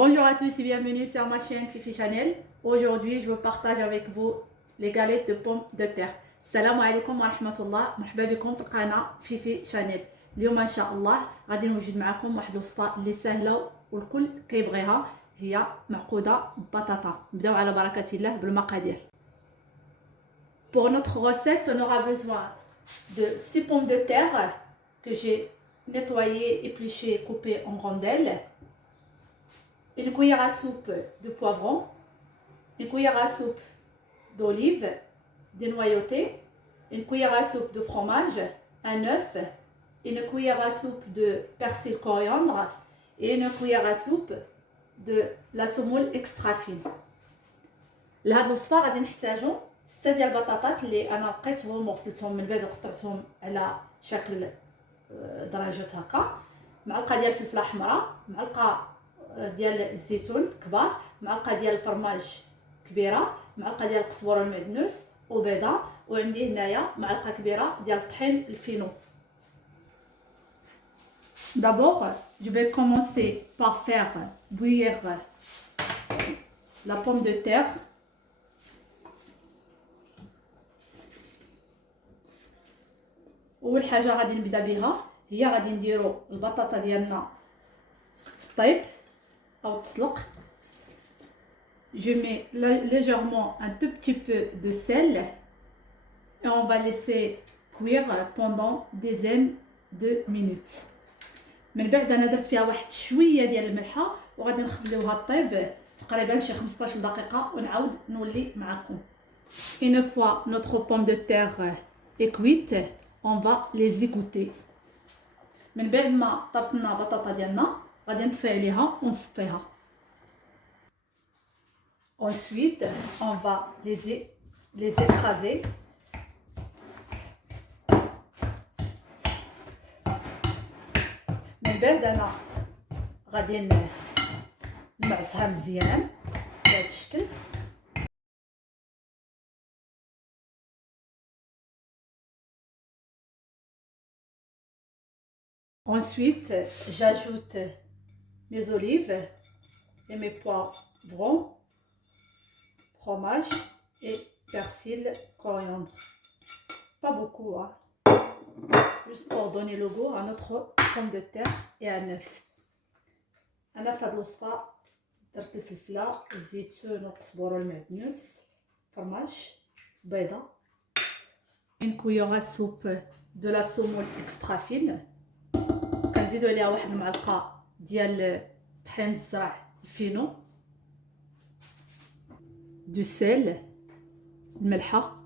Bonjour à tous et bienvenue sur ma chaîne Fifi Channel. Aujourd'hui, je vous partage avec vous les galettes de pommes de terre. Salam alaikum wa rahmatullah. مرحبا بكم في القناة فيفي شانيل. اليوم إن شاء الله غادي نوجد معكم واحد الوصفة اللي سهلة والكل كيبغيها، هي معقودة بطاطا. نبداو على بركة الله بالمقادير. Pour notre recette, on aura besoin de 6 pommes de terre que j'ai nettoyées, épluchées, coupées en rondelles. Une cuillère à soupe de poivron, une cuillère à soupe d'olive dénoyautée, une cuillère à soupe de fromage, un œuf, une cuillère à soupe de persil coriandre et une cuillère à soupe de la semoule extra fine. لهاد الوصفه غادي نحتاجو 6 ديال البطاطات اللي انا لقيتهم وغسلتهم من بعد وقطعتهم على شكل درجات هكا، معلقه ديال الفلفله حمراء، معلقه ديال الزيتون كبار، معلقه ديال الفرماج كبيره، معلقه ديال القزبر والمعدنوس وبيضه، وعندي هنايا معلقه كبيره ديال الطحين الفينو. D'abord, je vais commencer par faire bouillir la pomme de terre. اول حاجه غادي نبدا بها هي غادي نديرو البطاطا ديالنا تطيب او تسلق. Je mets légèrement un tout petit peu de sel et on va laisser cuire pendant dizaines de minutes. من بعد انا درت فيها واحد شويه ديال الملحه وغادي نخليوها طيب تقريبا شي 15 دقيقه ونعاود نولي معكم. Une fois notre pomme de terre est cuite, on va les égoutter. من بعد ما طبطنا البطاطا ديالنا غادي نطفي عليها ونصفيها. Ensuite, on va les écraser. من بعد انا غادي نمعسها مزيان بهذا الشكل. Ensuite, j'ajoute mes olives et mes poivrons, fromage et persil coriandre. Pas beaucoup, hein? Juste pour donner le goût à notre pomme de terre et à l'œuf. أنا في هاد الوصفة درت الفلفلة الزيتون والقزبر والمعدنوس، فرماج، بيضة. Une cuillère à soupe de la semoule extra fine. كنزيدو عليها واحد المعلقة ديال طحين الزرع الفينو، du sel، الملحة،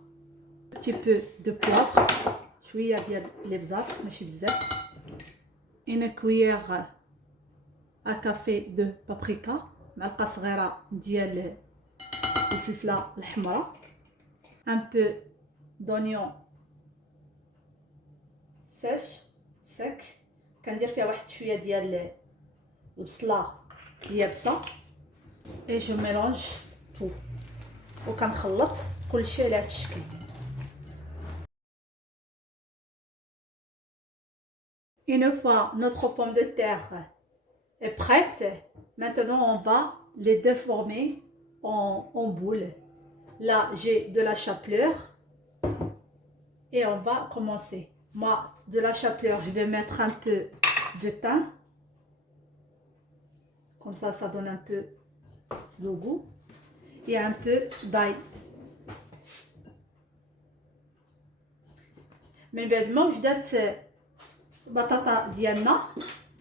petit peu de poivre، شوية ديال الابزار ماشي بزاف، une cuillère à café de paprika، معلقة صغيرة ديال الفلفلة الحمراء، un peu d'oignon sec، كندير فيها واحد شويه ديال البصله اليابسه. et je mélange tout وكنخلط كلشي على هذا الشكل. Une fois notre pomme de terre est prête, maintenant on va les déformer en boules. Là j'ai de la chapelure et on va commencer. Moi, de la chapelure, je vais mettre un peu de thym. Comme ça donne un peu de goût. Et un peu d'ail. من بعد ما وجدت البطاطا ديالنا،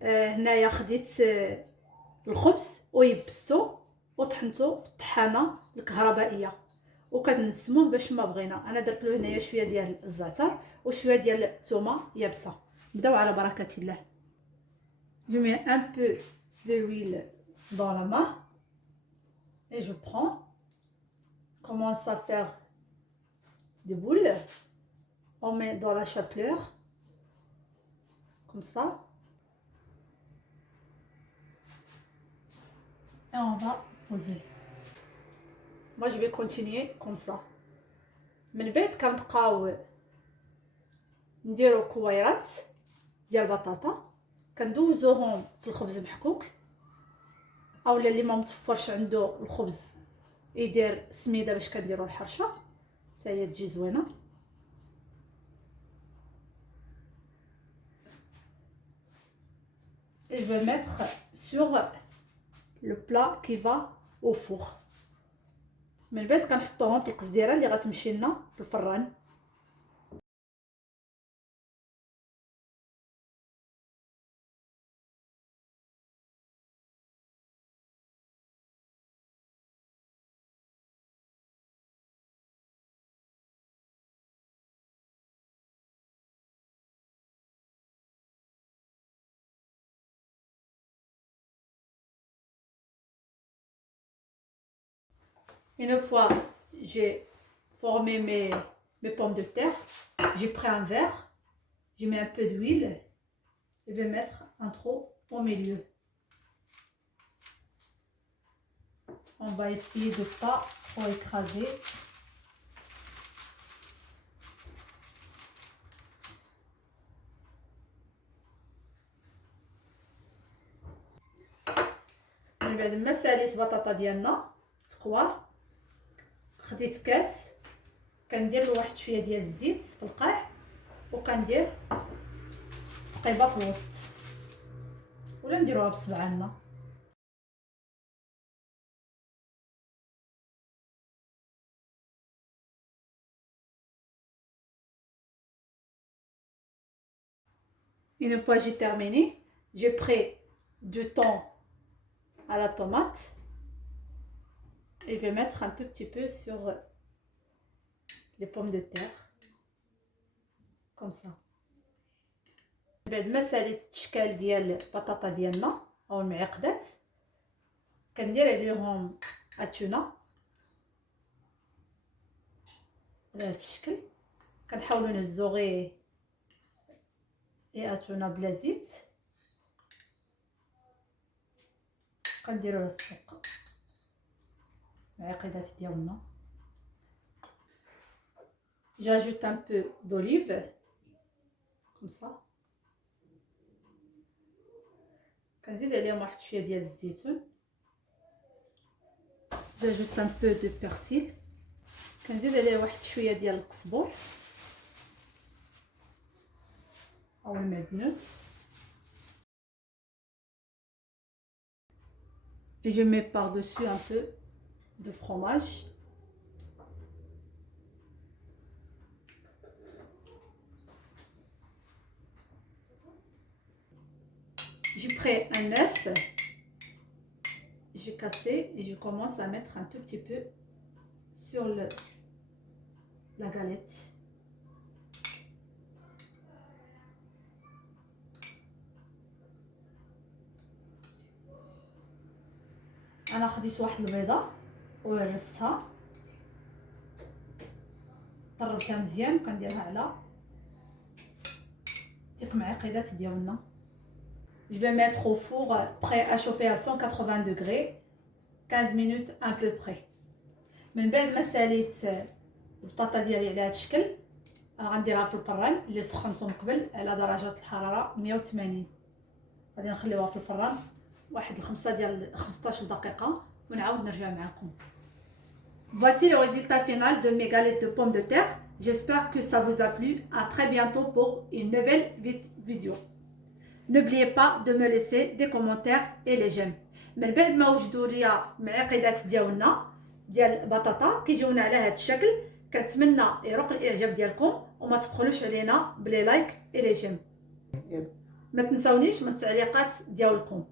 هنايا خديت الخبز ويبستو وطحنتو في الطحانه الكهربائيه وكنسموه باش ما بغينا. انا درت له هنايا شويه ديال الزعتر وشويه ديال الثومه يابسه. نبداو على بركه الله. Je mets un peu d'huile dans la main et je prends, commence à faire des boules. On met dans la chapelure comme ça et on va poser. Moi je vais continuer comme ça. من بعد كنبقاو نديرو كويرات ديال البطاطا كندوزوهم في الخبز محكوك اولا اللي ما متوفرش عنده الخبز يدير سميده باش كنديروا الحرشه حتى هي تجي زوينه. Et je vais mettre sur le plat qui va au four. من بعد كنحطوهم في القزديره اللي غتمشي لنا في الفران. Une fois j'ai formé mes pommes de terre, j'ai pris un verre, j'ai mis un peu d'huile et je vais mettre un trou au milieu. On va essayer de ne pas trop écraser. من بعد ما ساليت بطاطا ديالنا تقوار، خديت كاس كندير له واحد شويه ديال الزيت في القاع وكندير تقيبه في الوسط ولا نديروها بصبعنا. Une fois j'ai terminé, j'ai pris du thon à la tomate et je vais mettre un tout petit peu sur les pommes de terre comme ça. بعد ما ساليت التشكال ديال البطاطا ديالنا او المعقدات كندير عليهم التونه بهذا الشكل. كنحاولوا نهزو غير التونه بلا زيت، كنديروها فوق المعقدات ديالنا. J'ajoute un peu d'olive comme ça. كنزيد عليهم واحد شويه ديال الزيتون. J'ajoute un peu de persil. كنزيد عليه واحد شويه ديال القزبور او المعدنوس. Et je mets par-dessus un peu de fromage. J'ai pris un œuf, j'ai cassé et je commence à mettre un tout petit peu sur la galette. أنا خديت واحد البيضة وهرستها طربتها مزيان وكنديرها على ديك المعقدات ديالنا. Je vais mettre au four prêt à chauffer à 180 degrés 15 minutes à peu près. من بعد ما ساليت البطاطا ديالي على هذا الشكل غنديرها في الفران اللي سخنته من قبل على درجة الحرارة 180. غادي نخليوها في الفران واحد 15 دقيقة ونعاود نرجع معكم. Voici le résultat final de mes galettes de pommes de terre. J'espère que ça vous a plu. À très bientôt pour une nouvelle vidéo. N'oubliez pas de me laisser des commentaires et les j'aime. من بعد ما وجدوا لي معقدات ديالنا ديال البطاطا كيجيونا على هذا الشكل، كنتمنى يروق الاعجاب ديالكم وما تبخلوش علينا بلي لايك اي لي جيم. ما تنساونيش من التعليقات ديالكم.